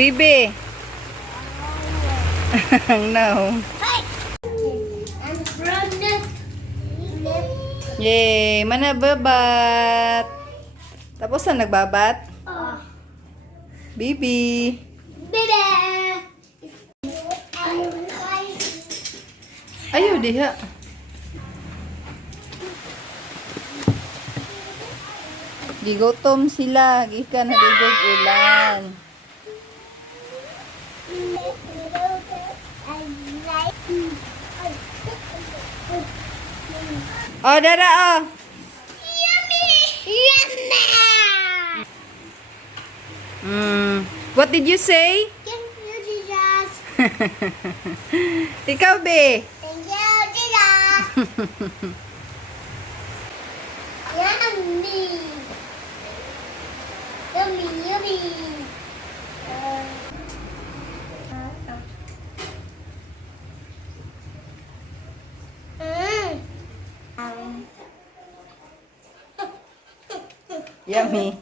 Bibi. No. Yay, mana babat? Tapos na nagbabat? Bibi. Ayo diha. Gigotom sila, gikan na digog ulan. Oh, dara oh. Yummy! Yummy! What did you say? Thank you, Jesus. Ikaw, be. Thank you, Jesus. Yummy! Yummy, yummy. Yummy.